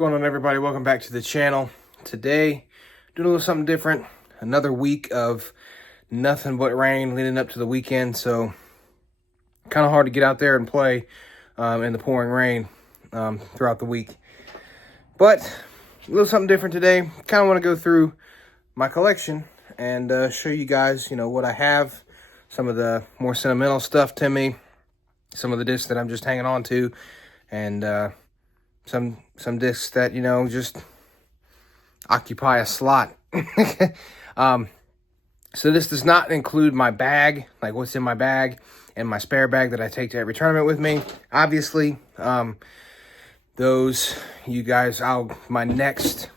going on, everybody? Welcome back to the channel. Today, doing a little something different. Another week of nothing but rain leading up to the weekend, so kind of hard to get out there and play in the pouring rain throughout the week. But a little something different today. Kind of want to go through my collection and show you guys, what I have. Some of the more sentimental stuff to me. Some of the discs that I'm just hanging on to. And some discs that, just occupy a slot. So this does not include my bag, like what's in my bag and my spare bag that I take to every tournament with me. Obviously, those, you guys, my next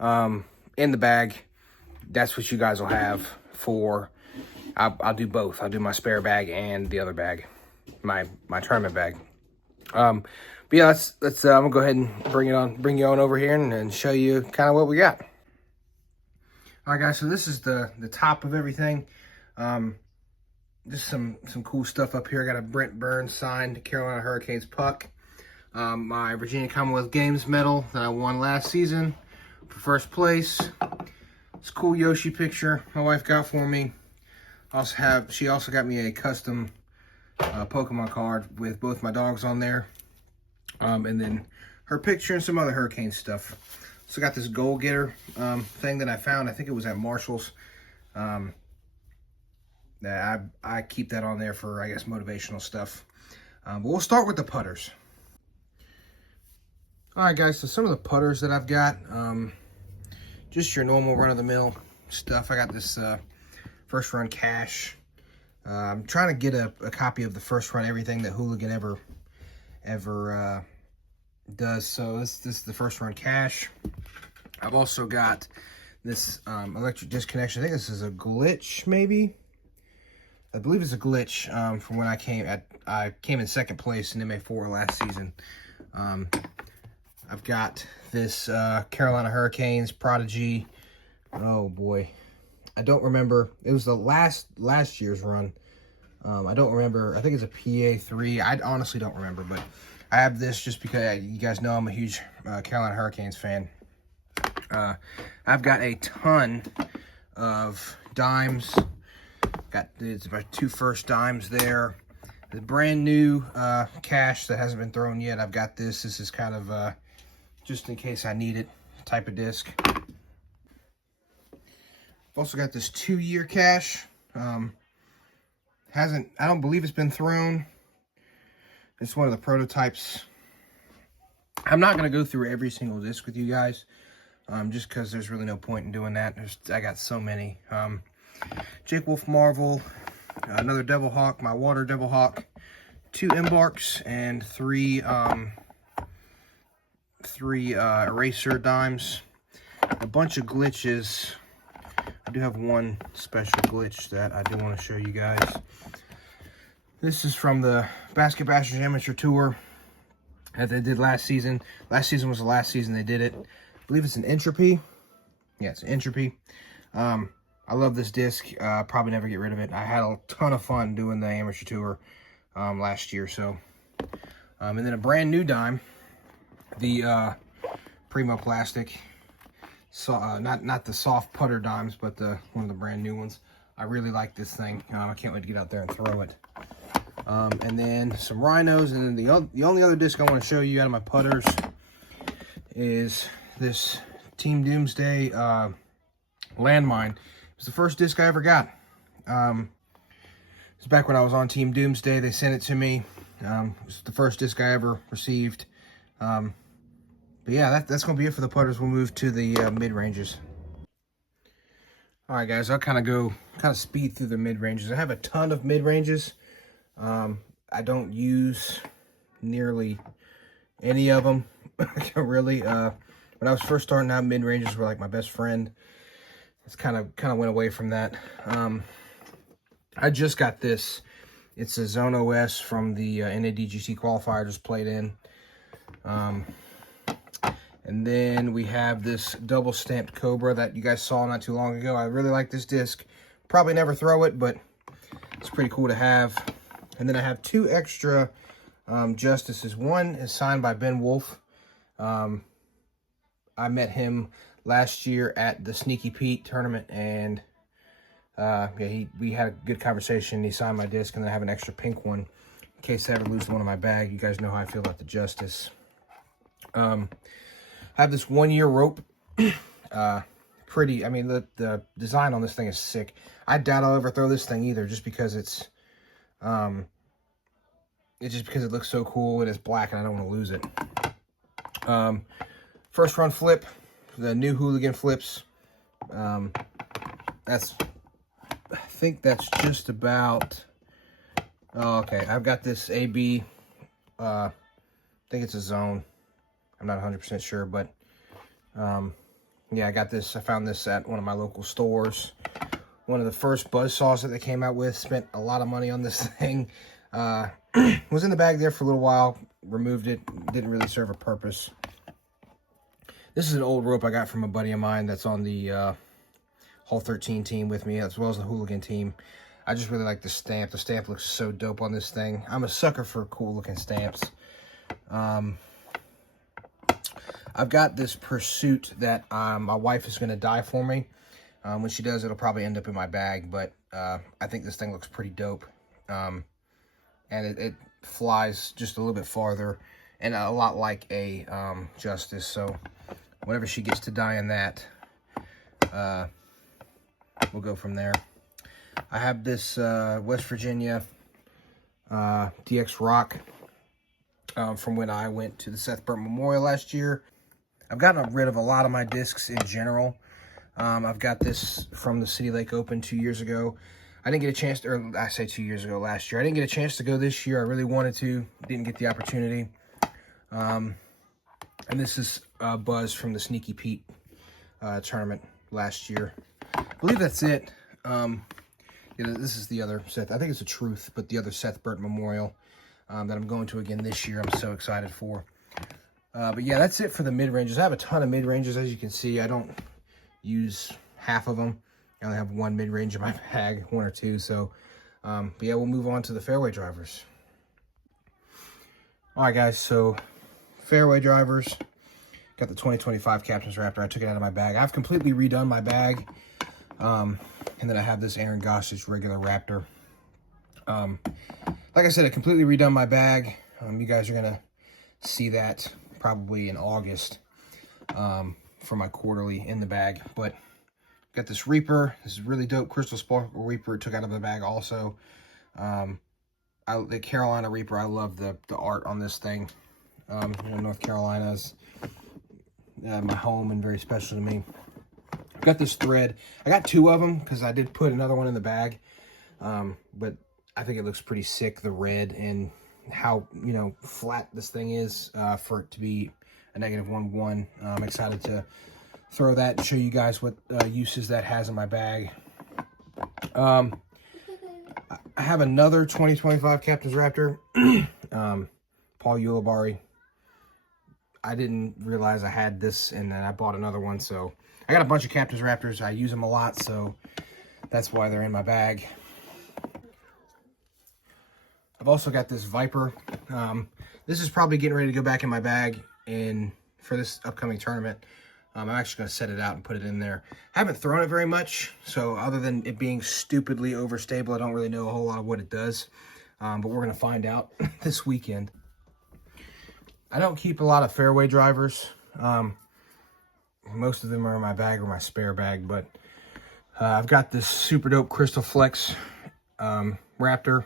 in the bag, that's what you guys will have for, I'll do both. I'll do my spare bag and the other bag, my tournament bag. But yeah, let's I'm gonna go ahead and bring you on over here and show you kind of what we got. All right, guys, so this is the top of everything. Just some cool stuff up here. I got a Brent Burns signed Carolina Hurricanes puck. My Virginia Commonwealth Games medal that I won last season for first place. It's a cool Yoshi picture my wife got for me. She also got me a custom Pokemon card with both my dogs on there. And then her picture and some other Hurricane stuff. So got this goal getter thing that I found. I think it was at Marshall's. That I keep that on there for, I guess, motivational stuff. But we'll start with the putters. All right, guys. So some of the putters that I've got, just your normal run-of-the-mill stuff. I got this First Run Cash. I'm trying to get a copy of the First Run Everything that Hooligan ever does. So this is the First Run Cash. I've also got this electric disconnection. I think this is a glitch, maybe. I believe it's a glitch from when I came in second place in MA4 last season. I've got this Carolina Hurricanes Prodigy. Oh boy, I don't remember. It was the last year's run. I don't remember. I think it's a PA3. I honestly don't remember, but I have this just because you guys know I'm a huge Carolina Hurricanes fan. I've got a ton of dimes. It's about 2 first dimes there. The brand new cash that hasn't been thrown yet. I've got this. This is kind of just in case I need it type of disc. I've also got this 2-year cash. I don't believe it's been thrown. It's one of the prototypes. I'm not going to go through every single disc with you guys, just because there's really no point in doing that. I got so many. Jake Wolf Marvel, another Devil Hawk, my Water Devil Hawk, 2 Embarks, and 3 Eraser Dimes. A bunch of glitches. I do have one special glitch that I do want to show you guys. This is from the Basket Bashers Amateur Tour that they did last season. Last season was the last season they did it. I believe it's an Entropy. Yeah, it's an Entropy. I love this disc. Probably never get rid of it. I had a ton of fun doing the Amateur Tour last year. So, and then a brand new dime, the Primo Plastic. So, not the soft putter dimes, but one of the brand new ones. I really like this thing. I can't wait to get out there and throw it. And then some Rhinos, and then the only other disc I want to show you out of my putters is this Team Doomsday Landmine. It was the first disc I ever got. It was back when I was on Team Doomsday. They sent it to me. It was the first disc I ever received. But yeah, that's going to be it for the putters. We'll move to the mid-ranges. All right, guys, I'll kind of speed through the mid-ranges. I have a ton of mid-ranges. I don't use nearly any of them, really. When I was first starting out, mid-ranges were like my best friend. It's kind of went away from that. I just got this. It's a Zone OS from the NADGC qualifier I just played in. And then we have this double stamped Cobra that you guys saw not too long ago. I really like this disc. Probably never throw it, but it's pretty cool to have. And then I have 2 extra Justices. One is signed by Ben Wolf. I met him last year at the Sneaky Pete tournament, and yeah, we had a good conversation. He signed my disc, and then I have an extra pink one in case I ever lose one in my bag. You guys know how I feel about the Justice. I have this 1 year rope. Pretty, I mean, the design on this thing is sick. I doubt I'll ever throw this thing either, just because it's just because it looks so cool. It is black and I don't want to lose it. First run flip, the new Hooligan flips. I think that's just about, oh, okay. I've got this AB, I think it's a zone. I'm not 100% sure, but yeah, I got this. I found this at one of my local stores. One of the first buzzsaws that they came out with. Spent a lot of money on this thing. Was in the bag there for a little while. Removed it. Didn't really serve a purpose. This is an old rope I got from a buddy of mine that's on the Hall 13 team with me, as well as the Hooligan team. I just really like the stamp. The stamp looks so dope on this thing. I'm a sucker for cool looking stamps. I've got this Pursuit that my wife is going to dye for me. When she does, it'll probably end up in my bag, but I think this thing looks pretty dope. And it flies just a little bit farther, and a lot like a Justice, so whenever she gets to dyeing that, we'll go from there. I have this West Virginia DX Rock from when I went to the Seth Burton Memorial last year. I've gotten rid of a lot of my discs in general. I've got this from the City Lake Open 2 years ago. I didn't get a chance to, or I say 2 years ago, last year. I didn't get a chance to go this year. I really wanted to. Didn't get the opportunity. And this is Buzz from the Sneaky Pete tournament last year. I believe that's it. Yeah, this is the other Seth. I think it's a Truth, but the other Seth Burton Memorial that I'm going to again this year. I'm so excited for. But yeah, that's it for the mid-ranges. I have a ton of mid-ranges, as you can see. I don't use half of them. I only have one mid-range in my bag, one or two. So, but yeah, we'll move on to the fairway drivers. All right, guys. So, fairway drivers. Got the 2025 Captain's Raptor. I took it out of my bag. I've completely redone my bag. And then I have this Aaron Gossage regular Raptor. Like I said, I completely redone my bag. You guys are going to see that probably in August for my quarterly in the bag. But got this Reaper. This is really dope Crystal Sparkle Reaper. Took out of the bag also. The Carolina Reaper, I love the art on this thing. North Carolina's my home and very special to me. Got this thread. I got two of them because I did put another one in the bag. But I think it looks pretty sick, the red, and how, flat this thing is for it to be a -1-1. I'm excited to throw that and show you guys what uses that has in my bag. I have another 2025 Captain's Raptor. Paul Ulibarri. I didn't realize I had this, and then I bought another one, so I got a bunch of Captain's Raptors. I use them a lot, so that's why they're in my bag. I've also got this Viper. This is probably getting ready to go back in my bag for this upcoming tournament. I'm actually going to set it out and put it in there. I haven't thrown it very much, so other than it being stupidly overstable, I don't really know a whole lot of what it does. But we're going to find out this weekend. I don't keep a lot of fairway drivers. Most of them are in my bag or my spare bag, but I've got this super dope Crystal Flex Raptor.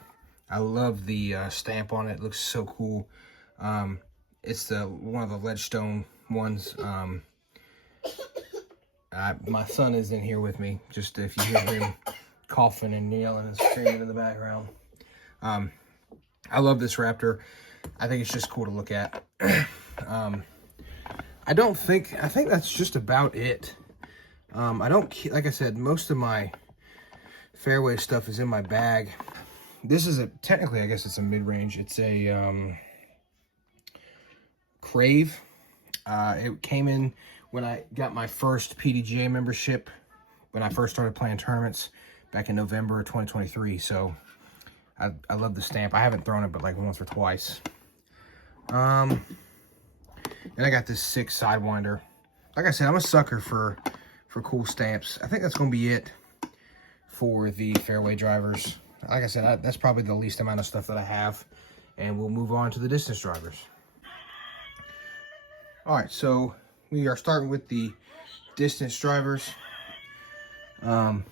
I love the stamp on it. It looks so cool. It's one of the Ledgestone ones. My son is in here with me, just if you hear him coughing and yelling and screaming in the background. I love this Raptor. I think it's just cool to look at. I think that's just about it. Like I said, most of my fairway stuff is in my bag. This is technically, I guess it's a mid-range. It's a Crave. It came in when I got my first PDGA membership, when I first started playing tournaments back in November of 2023. So I love the stamp. I haven't thrown it but like once or twice. And I got this sick Sidewinder. like I said, I'm a sucker for cool stamps. I think that's going to be it for the fairway drivers. Like I said, that's probably the least amount of stuff that I have. And we'll move on to the distance drivers. All right, so we are starting with the distance drivers. One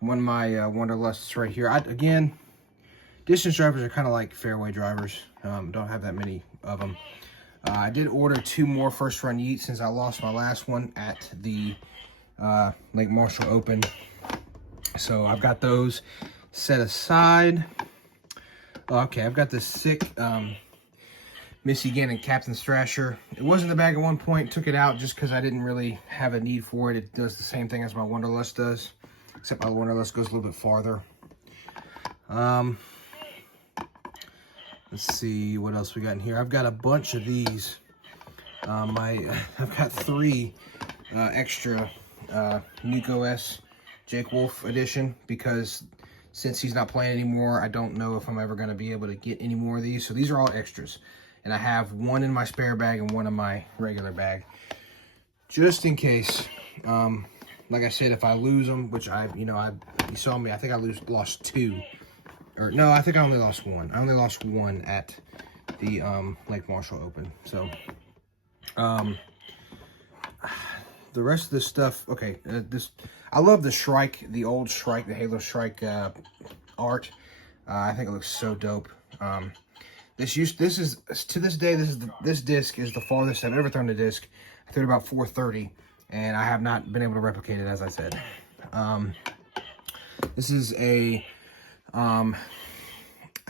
of my Wanderlusts right here. Again, distance drivers are kind of like fairway drivers. Don't have that many of them. I did order 2 more first run Yeets since I lost my last one at the Lake Marshall Open. So I've got those set aside. Okay, I've got this sick Missy Gannon Captain Thrasher. It was in the bag at one point. Took it out just because I didn't really have a need for it. It does the same thing as my Wanderlust does, except my Wanderlust goes a little bit farther. Let's see what else we got in here. I've got a bunch of these. I've got 3 extra Nico S Jake Wolf edition, because since he's not playing anymore, I don't know if I'm ever going to be able to get any more of these. So these are all extras. And I have 1 in my spare bag and 1 in my regular bag, just in case. Like I said, if I lose them, which you saw me, I think I lost 2. Or no, I think I only lost 1. I only lost 1 at the Lake Marshall Open. So, the rest of this stuff, okay, I love the Shrike, the old Shrike, the Halo Shrike art. I think it looks so dope. This is, to this day, this disc is the farthest I've ever thrown a disc. I threw it about 430, and I have not been able to replicate it, as I said. This is a, I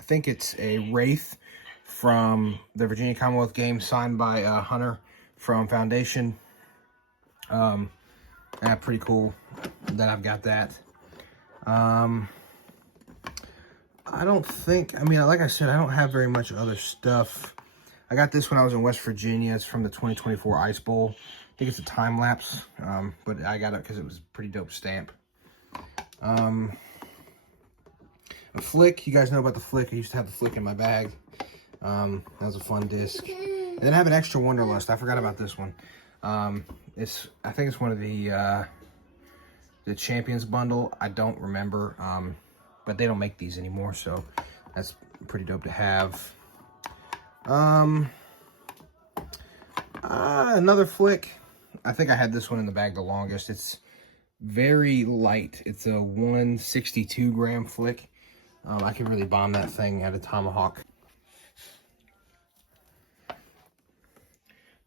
think it's a Wraith from the Virginia Commonwealth Games, signed by Hunter from Foundation. Pretty cool that I've got that. I don't think, like I said, I don't have very much other stuff. I got this when I was in West Virginia. It's from the 2024 Ice Bowl. I think it's a time lapse, but I got it because it was a pretty dope stamp. A Flick, you guys know about the Flick. I used to have the Flick in my bag. That was a fun disc. And then I have an extra Wanderlust. I forgot about this one. I think it's one of the Champions bundle. I don't remember, but they don't make these anymore, so that's pretty dope to have. Another Flick. I think I had this one in the bag the longest. It's very light. It's a 162 gram Flick. I can really bomb that thing at a tomahawk.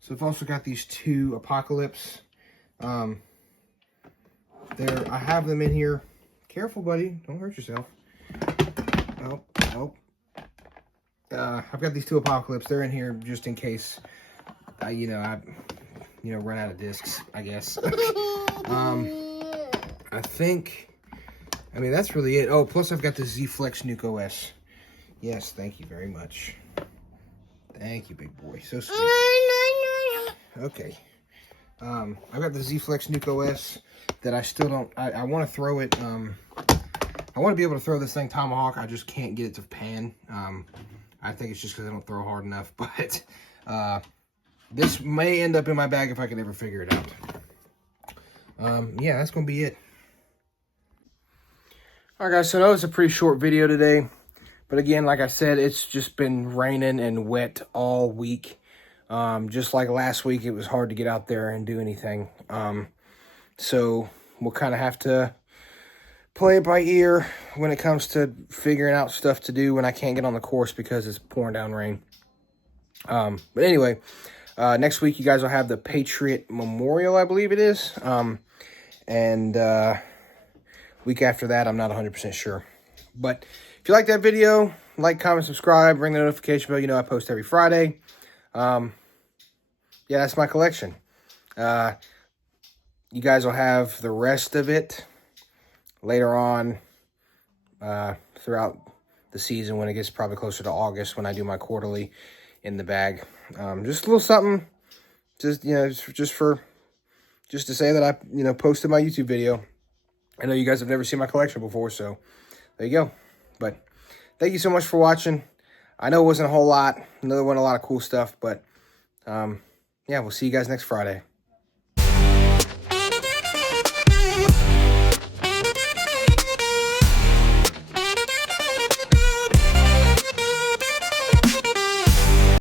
So I've also got these 2 Apocalypse. I have them in here. Careful, buddy. Don't hurt yourself. Oh. I've got these 2 Apocalypse. They're in here just in case, I run out of discs, I guess. I think, that's really it. Oh, plus I've got the Z-Flex Nuke OS. Yes, thank you very much. Thank you, big boy. So sweet. Okay. I've got the Z-Flex Nuke OS that I still don't, I want to throw it, I want to be able to throw this thing tomahawk. I just can't get it to pan. I think it's just because I don't throw hard enough, but this may end up in my bag if I can ever figure it out. Yeah, that's going to be it. Alright guys, so I know it's a pretty short video today, but again, like I said, it's just been raining and wet all week. Just like last week, it was hard to get out there and do anything. So we'll kind of have to play it by ear when it comes to figuring out stuff to do when I can't get on the course because it's pouring down rain. But anyway, next week you guys will have the Patriot Memorial, I believe it is. Week after that, I'm not 100% sure. But if you like that video, like, comment, subscribe, ring the notification bell. You know I post every Friday. Yeah, that's my collection. You guys will have the rest of it later on throughout the season when it gets probably closer to August when I do my quarterly in the bag. Just a little something, just to say that I posted my YouTube video. I know you guys have never seen my collection before, so there you go. But thank you so much for watching. I know it wasn't a whole lot. I know there wasn't a lot of cool stuff, but yeah, we'll see you guys next Friday.